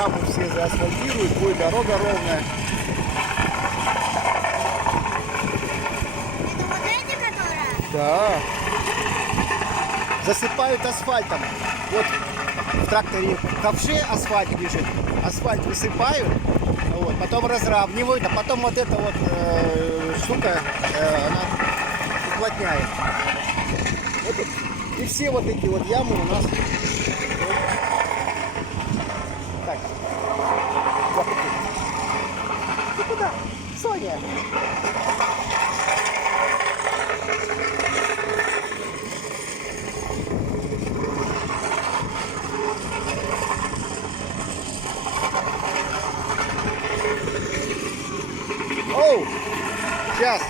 ямы все заасфальтируют, будет дорога ровная. Это вот эти, которые? Да. Засыпают асфальтом. Вот в тракторе ковше асфальт лежит. Асфальт высыпают, вот, потом разравнивают, а потом вот эта вот штука, она уплотняет. Вот, и все вот эти вот ямы у нас. Так. Ты куда? Соня! Оу! Сейчас!